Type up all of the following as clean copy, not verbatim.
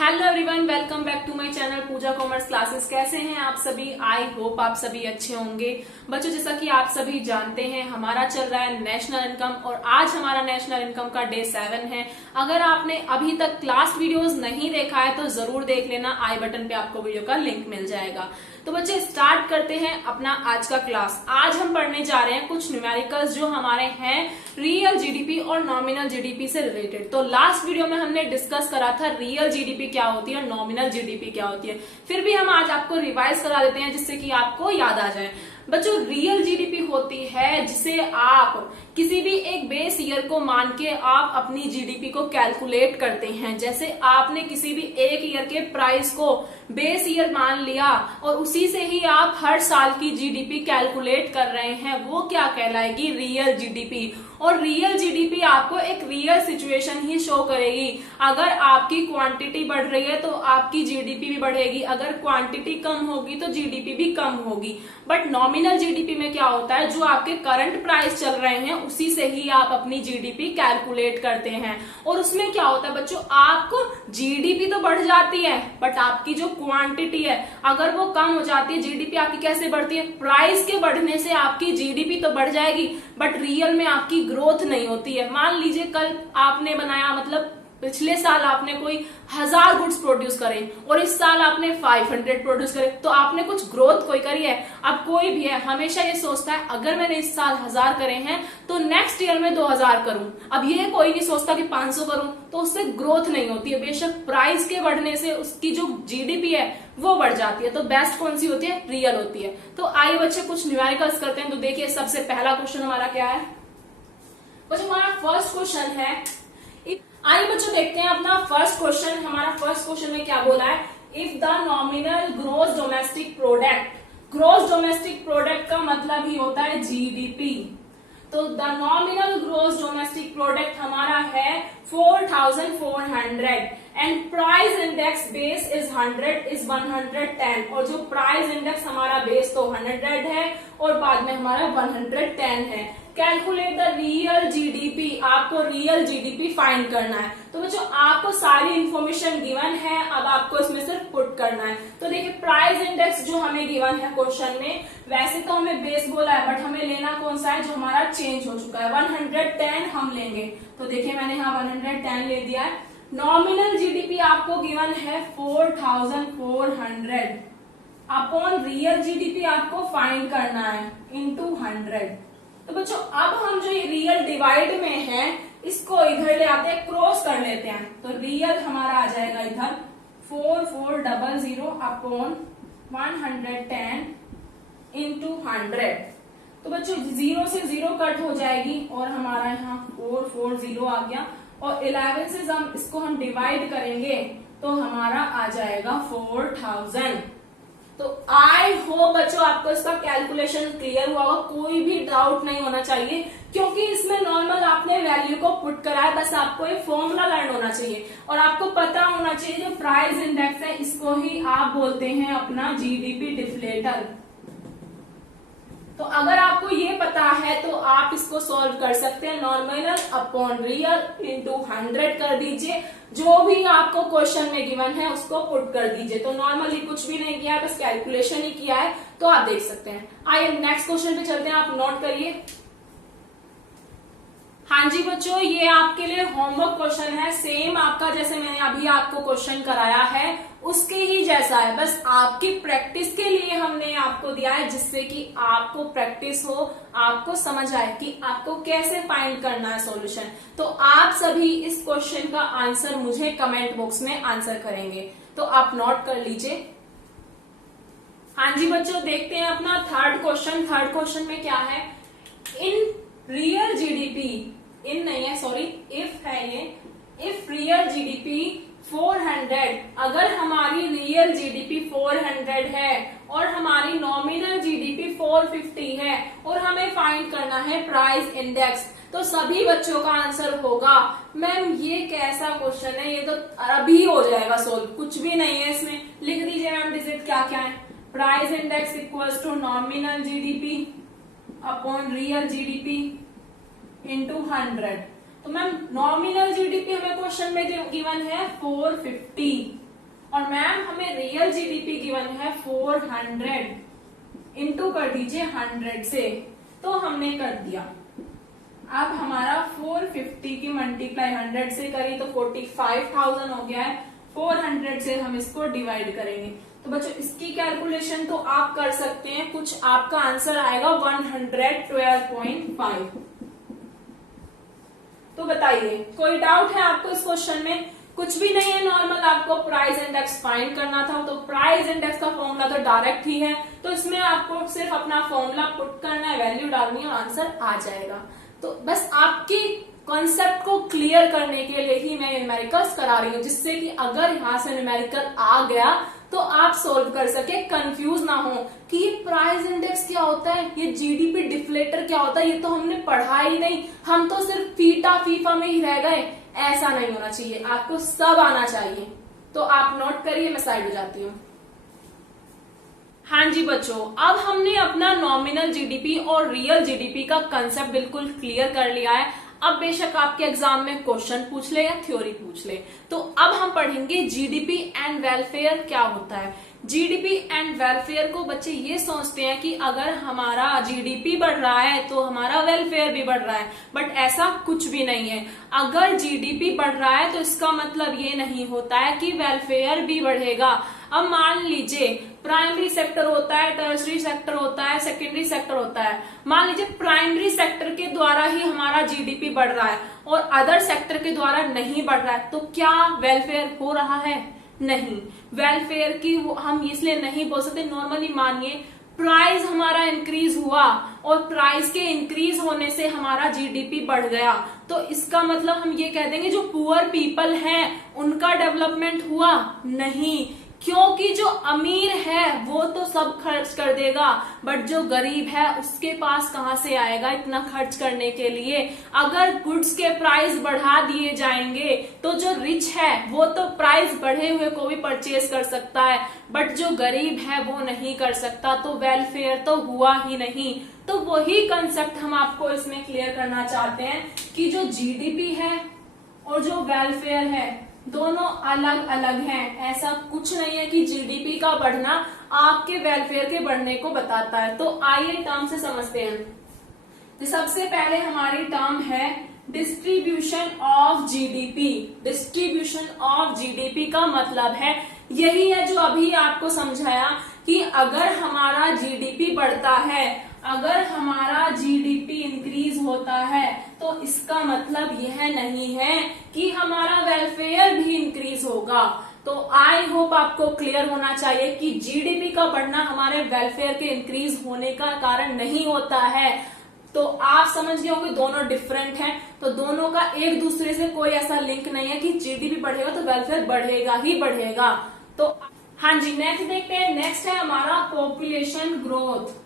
Hello everyone, welcome back to my channel Pooja commerce classes. कैसे हैं आप सभी? आई होप आप सभी अच्छे होंगे। बच्चों, जैसा कि आप सभी जानते हैं, हमारा चल रहा है नेशनल इनकम और आज हमारा नेशनल इनकम का डे 7 है। अगर आपने अभी तक क्लास वीडियोस नहीं देखा है तो जरूर देख लेना, आई बटन पे आपको वीडियो का लिंक मिल जाएगा। तो बच्चे स्टार्ट करते हैं अपना आज का क्लास। आज हम पढ़ने जा रहे हैं कुछ न्यूमेरिकल्स जो हमारे हैं रियल जीडीपी और नॉमिनल जीडीपी से रिलेटेड। तो लास्ट वीडियो में हमने डिस्कस करा था रियल जीडीपी क्या होती है और नॉमिनल जीडीपी क्या होती है। फिर भी हम आज आपको रिवाइज करा देते हैं जिससे कि आपको याद आ जाए। बच्चों, रियल जीडीपी होती है जिसे आप किसी भी एक बेस ईयर को मान के आप अपनी जीडीपी को कैलकुलेट करते हैं। जैसे आपने किसी भी एक ईयर के प्राइस को बेस ईयर मान लिया और उसी से ही आप हर साल की जीडीपी कैलकुलेट कर रहे हैं, वो क्या कहलाएगी? Real GDP. और रियल जीडीपी आपको एक रियल सिचुएशन ही शो करेगी। अगर आपकी क्वांटिटी बढ़ रही है तो आपकी जीडीपी भी बढ़ेगी, अगर क्वांटिटी कम होगी तो जीडीपी भी कम होगी। बट नॉमिनल जीडीपी में क्या होता है, जो आपके करंट प्राइस चल रहे हैं उसी से ही आप अपनी जीडीपी कैलकुलेट करते हैं। और उसमें क्या होता है बच्चों, आपको जीडीपी तो बढ़ जाती है बट आपकी जो क्वांटिटी है अगर वो कम हो जाती है, जीडीपी आपकी कैसे बढ़ती है? प्राइस के बढ़ने से आपकी जीडीपी तो बढ़ जाएगी बट रियल में आपकी ग्रोथ नहीं होती है। मान लीजिए कल आपने बनाया, मतलब पिछले साल आपने कोई 1000 गुड्स प्रोड्यूस करे और इस साल आपने 500 प्रोड्यूस करे, तो आपने कुछ ग्रोथ कोई करी है? अब कोई भी है हमेशा ये सोचता है अगर मैंने इस साल 1000 करे हैं तो नेक्स्ट ईयर में 2000 करूं। अब ये कोई नहीं सोचता कि 500 करूं, तो उससे ग्रोथ नहीं होती है। बेशक प्राइस के बढ़ने से उसकी जो जीडीपी है वो बढ़ जाती है। तो बेस्ट कौन सी होती है? रियल होती है। तो आइए बच्चे कुछ न्यूमेरिकल्स करते हैं। तो देखिए सबसे पहला क्वेश्चन हमारा क्या है बच्चों, हमारा फर्स्ट क्वेश्चन है। आइए बच्चों देखते हैं अपना फर्स्ट क्वेश्चन। हमारा फर्स्ट क्वेश्चन में क्या बोला है? If the nominal gross domestic product, gross domestic product का मतलब ही होता है जीडीपी। तो the nominal gross domestic product हमारा है 4400 and price index base is 100 is 110। और जो प्राइस इंडेक्स हमारा बेस तो 100 है और बाद में हमारा 110 है। कैलकुलेट द रियल जीडीपी, आपको रियल जीडीपी फाइंड करना है। तो बच्चों आपको सारी इंफॉर्मेशन गिवन है, अब आपको इसमें सिर्फ पुट करना है। तो देखिए प्राइस इंडेक्स जो हमें गिवन है क्वेश्चन में, वैसे तो हमें बेस बोला है बट हमें लेना कौन सा है जो हमारा चेंज हो चुका है, 110 हम लेंगे। तो देखिए मैंने यहाँ 110 ले दिया है। नॉमिनल जीडीपी आपको गिवन है 4400 अपॉन रियल जीडीपी आपको फाइंड करना है इंटू 100। तो बच्चों अब हम जो ये रियल डिवाइड में है इसको इधर ले आते हैं, क्रॉस कर लेते हैं। तो रियल हमारा आ जाएगा इधर 4400 अपॉन 110 इंटू 100। तो बच्चों 0 से 0 कट हो जाएगी और हमारा यहाँ 440 आ गया। और 11 से हम इसको डिवाइड करेंगे तो हमारा आ जाएगा 4000। तो आई होप बच्चों आपको इसका कैलकुलेशन क्लियर हुआ होगा, कोई भी डाउट नहीं होना चाहिए क्योंकि इसमें नॉर्मल आपने वैल्यू को पुट करा है। बस आपको एक फॉर्मूला लर्न होना चाहिए और आपको पता होना चाहिए जो प्राइस इंडेक्स है इसको ही आप बोलते हैं अपना जीडीपी डिफ्लेटर। तो अगर आपको ये पता है तो आप इसको सॉल्व कर सकते हैं। नॉमिनल अपॉन रियल इंटू 100 कर दीजिए, जो भी आपको क्वेश्चन में गिवन है उसको पुट कर दीजिए। तो नॉर्मली कुछ भी नहीं किया है, बस कैलकुलेशन ही किया है, तो आप देख सकते हैं। आइए नेक्स्ट क्वेश्चन पे चलते हैं, आप नोट करिए। हाँ जी बच्चों, ये आपके लिए होमवर्क क्वेश्चन है, सेम आपका जैसे मैंने अभी आपको क्वेश्चन कराया है उसके ही जैसा है। बस आपकी प्रैक्टिस के लिए हमने आपको दिया है जिससे कि आपको प्रैक्टिस हो, आपको समझ आए कि आपको कैसे फाइंड करना है सॉल्यूशन। तो आप सभी इस क्वेश्चन का आंसर मुझे कमेंट बॉक्स में आंसर करेंगे, तो आप नोट कर लीजिए। हाँ जी बच्चों देखते हैं अपना थर्ड क्वेश्चन। थर्ड क्वेश्चन में क्या है? इन रियल जीडीपी, इन नहीं है सॉरी, इफ है ये, इफ रियल जीडीपी 400, अगर हमारी रियल जीडीपी 400 है और हमारी नॉमिनल जीडीपी 450 है और हमें फाइंड करना है प्राइस इंडेक्स, तो सभी बच्चों का आंसर होगा मैम ये कैसा क्वेश्चन है, ये तो अभी हो जाएगा सोल्व, कुछ भी नहीं है इसमें। लिख दीजिए मैम डिजिट क्या क्या है। Price index equals to nominal GDP upon real GDP into 100। तो मैम नॉमिनल जीडीपी हमें क्वेश्चन में गिवन है 450 और मैम हमें रियल जीडीपी गिवन है 400, इंटू कर दीजिए 100 से, तो हमने कर दिया। अब हमारा 450 की मल्टीप्लाई 100 से करी तो 45,000 हो गया है, 400 से हम इसको डिवाइड करेंगे। तो बच्चों इसकी कैलकुलेशन तो आप कर सकते हैं, कुछ आपका आंसर आएगा 112.5। तो बताइए कोई डाउट है आपको इस क्वेश्चन में? कुछ भी नहीं है, नॉर्मल आपको प्राइस इंडेक्स फाइंड करना था, तो प्राइस इंडेक्स का फॉर्मूला तो डायरेक्ट ही है, तो इसमें आपको सिर्फ अपना फॉर्मूला पुट करना है, वैल्यू डालनी है और आंसर आ जाएगा। तो बस आपके कॉन्सेप्ट को क्लियर करने के लिए ही मैं न्यूमेरिकल्स करा रही हूँ, जिससे कि अगर यहाँ से न्यूमेरिकल आ गया तो आप सोल्व कर सके, कंफ्यूज ना हो कि ये प्राइस इंडेक्स क्या होता है, ये जीडीपी डिफ्लेटर क्या होता है, ये तो हमने पढ़ा ही नहीं, हम तो सिर्फ फीफा में ही रह गए। ऐसा नहीं होना चाहिए, आपको सब आना चाहिए। तो आप नोट करिए, मैं साइड हो जाती हूँ। हाँ जी बच्चों, अब हमने अपना नॉमिनल जीडीपी और रियल जीडीपी का कंसेप्ट बिल्कुल क्लियर कर लिया है। अब बेशक आपके एग्जाम में क्वेश्चन पूछ ले या थ्योरी पूछ ले, तो अब हम पढ़ेंगे जीडीपी एंड वेलफेयर क्या होता है। जीडीपी एंड वेलफेयर को बच्चे ये सोचते हैं कि अगर हमारा जीडीपी बढ़ रहा है तो हमारा वेलफेयर भी बढ़ रहा है, बट ऐसा कुछ भी नहीं है। अगर जीडीपी बढ़ रहा है तो इसका मतलब ये नहीं होता है कि वेलफेयर भी बढ़ेगा। अब मान लीजिए प्राइमरी सेक्टर होता है, टर्सरी सेक्टर होता है, सेकेंडरी सेक्टर होता है। मान लीजिए प्राइमरी सेक्टर के द्वारा ही हमारा जीडीपी बढ़ रहा है और अदर सेक्टर के द्वारा नहीं बढ़ रहा है, तो क्या वेलफेयर हो रहा है? नहीं। वेलफेयर की हम इसलिए नहीं बोल सकते। नॉर्मली मानिए प्राइस हमारा इंक्रीज हुआ और प्राइस के इंक्रीज होने से हमारा जीडीपी बढ़ गया, तो इसका मतलब हम ये कह देंगे जो पुअर पीपल हैं उनका डेवलपमेंट हुआ? नहीं, क्योंकि जो अमीर है वो तो सब खर्च कर देगा, बट जो गरीब है उसके पास कहां से आएगा इतना खर्च करने के लिए। अगर गुड्स के प्राइस बढ़ा दिए जाएंगे तो जो रिच है वो तो प्राइस बढ़े हुए को भी परचेज कर सकता है, बट जो गरीब है वो नहीं कर सकता, तो वेलफेयर तो हुआ ही नहीं। तो वही कंसेप्ट हम आपको इसमें क्लियर करना चाहते हैं कि जो जीडीपी है और जो वेलफेयर है दोनों अलग अलग हैं। ऐसा कुछ नहीं है कि जीडीपी का बढ़ना आपके वेलफेयर के बढ़ने को बताता है। तो आइए टर्म से समझते हैं। तो सबसे पहले हमारी टर्म है distribution of GDP. Distribution of GDP का मतलब है यही है जो अभी आपको समझाया कि अगर हमारा जीडीपी बढ़ता है, अगर हमारा जीडीपी इंक्रीज होता है, तो इसका मतलब यह नहीं है कि हमारा वेलफेयर भी इंक्रीज होगा। तो आई होप आपको क्लियर होना चाहिए कि जीडीपी का बढ़ना हमारे वेलफेयर के इंक्रीज होने का कारण नहीं होता है। तो आप समझ गए होंगे दोनों डिफरेंट हैं, तो दोनों का एक दूसरे से कोई ऐसा लिंक नहीं है कि जीडीपी बढ़ेगा तो वेलफेयर बढ़ेगा ही बढ़ेगा। तो हाँ जी, नेक्स्ट देखते हैं। नेक्स्ट है हमारा पॉपुलेशन ग्रोथ।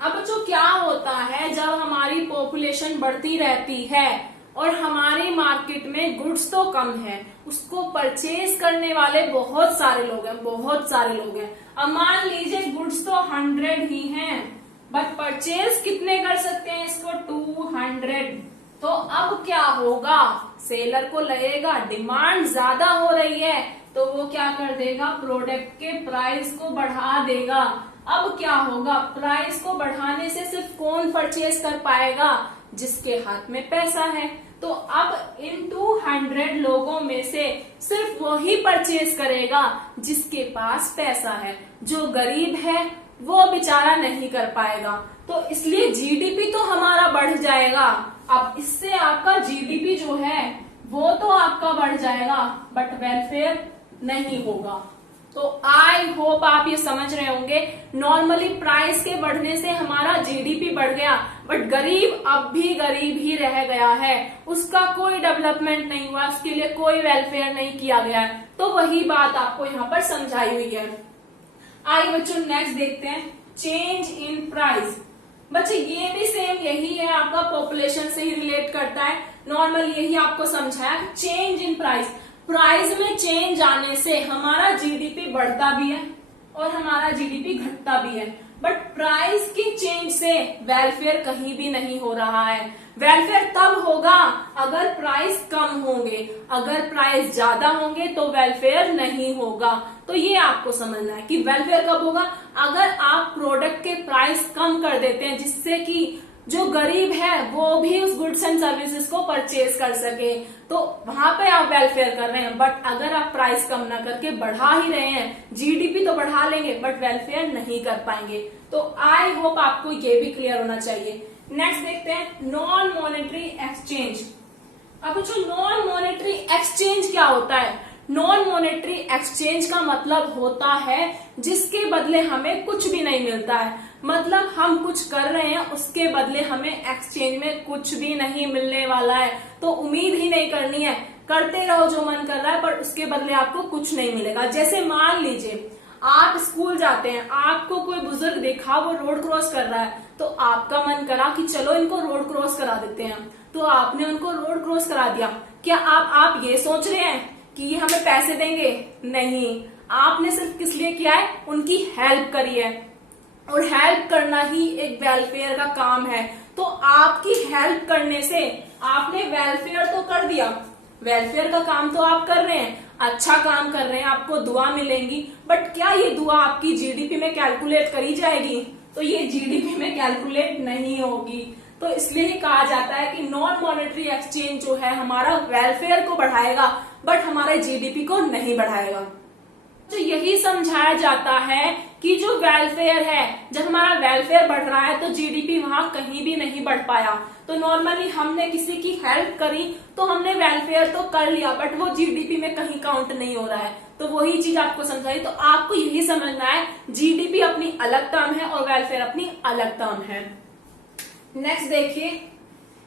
अब बच्चों क्या होता है जब हमारी पॉपुलेशन बढ़ती रहती है और हमारे मार्केट में गुड्स तो कम है, उसको परचेज करने वाले बहुत सारे लोग हैं, बहुत सारे लोग हैं। अब मान लीजिए गुड्स तो 100 ही हैं, बट परचेज कितने कर सकते हैं इसको? 200। तो अब क्या होगा? सेलर को लगेगा डिमांड ज्यादा हो रही है, तो वो क्या कर देगा? प्रोडक्ट के प्राइस को बढ़ा देगा। अब क्या होगा? प्राइस को बढ़ाने से सिर्फ कौन परचेज कर पाएगा? जिसके हाथ में पैसा है। तो अब इन 200 लोगों में से सिर्फ वही परचेज करेगा जिसके पास पैसा है। जो गरीब है वो बेचारा नहीं कर पाएगा। तो इसलिए जीडीपी तो हमारा बढ़ जाएगा। अब इससे आपका जीडीपी जो है वो तो आपका बढ़ जाएगा, बट वेलफेयर नहीं होगा। तो आई होप आप ये समझ रहे होंगे। नॉर्मली प्राइस के बढ़ने से हमारा जीडीपी बढ़ गया, बट गरीब अब भी गरीब ही रह गया है, उसका कोई डेवलपमेंट नहीं हुआ, उसके लिए कोई वेलफेयर नहीं किया गया है। तो वही बात आपको यहाँ पर समझाई हुई है। आइए बच्चों नेक्स्ट देखते हैं, चेंज इन प्राइस। बच्चे ये भी सेम यही है, आपका पॉपुलेशन से ही रिलेट करता है। नॉर्मल यही आपको समझाया, चेंज इन प्राइस। प्राइस में चेंज आने से हमारा जीडीपी बढ़ता भी है और हमारा जीडीपी घटता भी है। बट प्राइस की चेंज से वेलफेयर कहीं भी नहीं हो रहा है। वेलफेयर तब होगा अगर प्राइस कम होंगे, अगर प्राइस ज्यादा होंगे तो वेलफेयर नहीं होगा। तो ये आपको समझना है कि वेलफेयर कब होगा, अगर आप प्रोडक्ट के प्राइस कम कर देते हैं जिससे कि जो गरीब है वो भी उस गुड्स एंड सर्विसेज को परचेज कर सके, तो वहां पे आप वेलफेयर कर रहे हैं। बट अगर आप प्राइस कम ना करके बढ़ा ही रहे हैं, जीडीपी तो बढ़ा लेंगे बट वेलफेयर नहीं कर पाएंगे। तो आई होप आपको ये भी क्लियर होना चाहिए। नेक्स्ट देखते हैं नॉन मॉनेटरी एक्सचेंज। अब जो नॉन मॉनेटरी एक्सचेंज क्या होता है, नॉन मॉनेटरी एक्सचेंज का मतलब होता है जिसके बदले हमें कुछ भी नहीं मिलता है। मतलब हम कुछ कर रहे हैं उसके बदले हमें एक्सचेंज में कुछ भी नहीं मिलने वाला है, तो उम्मीद ही नहीं करनी है, करते रहो जो मन कर रहा है पर उसके बदले आपको कुछ नहीं मिलेगा। जैसे मान लीजिए आप स्कूल जाते हैं, आपको कोई बुजुर्ग देखा वो रोड क्रॉस कर रहा है, तो आपका मन करा कि चलो इनको रोड क्रॉस करा देते हैं, तो आपने उनको रोड क्रॉस करा दिया। क्या आप ये सोच रहे हैं कि ये हमें पैसे देंगे? नहीं, आपने सिर्फ किस लिए किया है, उनकी हेल्प करी है, और हेल्प करना ही एक वेलफेयर का काम है। तो आपकी हेल्प करने से आपने वेलफेयर तो कर दिया, वेलफेयर का काम तो आप कर रहे हैं, अच्छा काम कर रहे हैं, आपको दुआ मिलेंगी, बट क्या ये दुआ आपकी जीडीपी में कैलकुलेट करी जाएगी? तो ये जीडीपी में कैलकुलेट नहीं होगी। तो इसलिए ही कहा जाता है कि नॉन मॉनेटरी एक्सचेंज जो है हमारा वेलफेयर को बढ़ाएगा बट हमारे जीडीपी को नहीं बढ़ाएगा। तो यही समझाया जाता है कि जो वेलफेयर है, जब हमारा वेलफेयर बढ़ रहा है तो जीडीपी वहां कहीं भी नहीं बढ़ पाया। तो नॉर्मली हमने किसी की हेल्प करी तो हमने वेलफेयर तो कर लिया बट वो जीडीपी में कहीं काउंट नहीं हो रहा है। तो वही चीज आपको समझाई। तो आपको यही समझना है जीडीपी अपनी अलग टर्म है और वेलफेयर अपनी अलग टर्म है। नेक्स्ट देखिए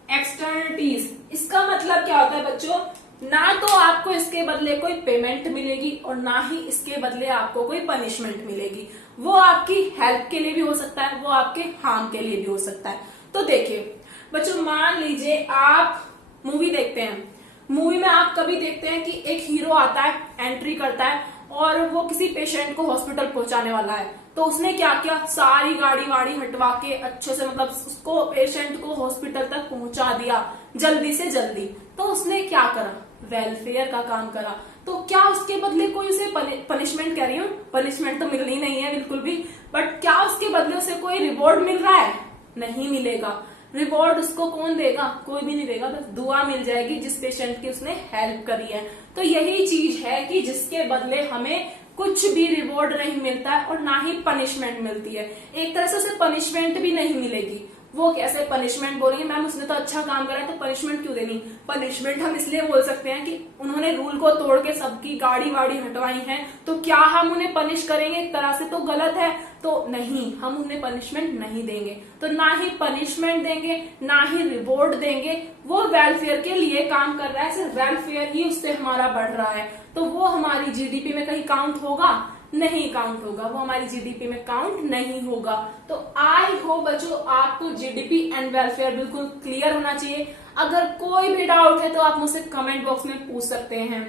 एक्सटर्नलिटीज। इसका मतलब क्या होता है बच्चों, ना तो आपको इसके बदले कोई पेमेंट मिलेगी और ना ही इसके बदले आपको कोई पनिशमेंट मिलेगी। वो आपकी हेल्प के लिए भी हो सकता है, वो आपके हार्म के लिए भी हो सकता है। तो देखिए बच्चों, मान लीजिए आप मूवी देखते हैं, मूवी में आप कभी देखते हैं कि एक हीरो आता है, एंट्री करता है और वो किसी पेशेंट को हॉस्पिटल पहुंचाने वाला है, तो उसने क्या किया, सारी गाड़ी वाड़ी हटवा के अच्छे से मतलब उसको पेशेंट को हॉस्पिटल तक पहुंचा दिया जल्दी से जल्दी। तो उसने क्या करा, वेलफेयर का काम करा। तो क्या उसके बदले कोई उसे पनिशमेंट कह रही हूँ, पनिशमेंट तो मिलनी नहीं है बिल्कुल भी, बट क्या उसके बदले उसे कोई रिवॉर्ड मिल रहा है? नहीं मिलेगा। रिवॉर्ड उसको कौन देगा? कोई भी नहीं देगा, बस दुआ मिल जाएगी जिस पेशेंट की उसने हेल्प करी है। तो यही चीज है कि जिसके बदले हमें कुछ भी रिवॉर्ड नहीं मिलता है और ना ही पनिशमेंट मिलती है। एक तरह से उसे पनिशमेंट भी नहीं मिलेगी। वो कैसे पनिशमेंट बोलेंगे, मैम उसने तो अच्छा काम करा है तो पनिशमेंट क्यों देनी? पनिशमेंट हम इसलिए बोल सकते हैं कि उन्होंने रूल को तोड़ के सबकी गाड़ी वाड़ी हटवाई है, तो क्या हम उन्हें पनिश करेंगे? एक तरह से तो गलत है, तो नहीं, हम उन्हें पनिशमेंट नहीं देंगे। तो ना ही पनिशमेंट देंगे ना ही रिवॉर्ड देंगे। वो वेलफेयर के लिए काम कर रहा है, सिर्फ वेलफेयर ही उससे हमारा बढ़ रहा है, तो वो हमारी जीडीपी में कहीं काउंट होगा? नहीं काउंट होगा, वो हमारी जीडीपी में काउंट नहीं होगा। तो आई होप बच्चों आपको जीडीपी एंड वेलफेयर बिल्कुल क्लियर होना चाहिए। अगर कोई भी डाउट है तो आप मुझसे कमेंट बॉक्स में पूछ सकते हैं।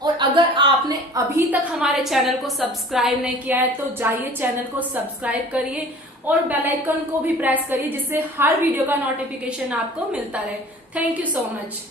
और अगर आपने अभी तक हमारे चैनल को सब्सक्राइब नहीं किया है तो जाइए चैनल को सब्सक्राइब करिए और बेल आइकन को भी प्रेस करिए जिससे हर वीडियो का नोटिफिकेशन आपको मिलता रहे। Thank you so much.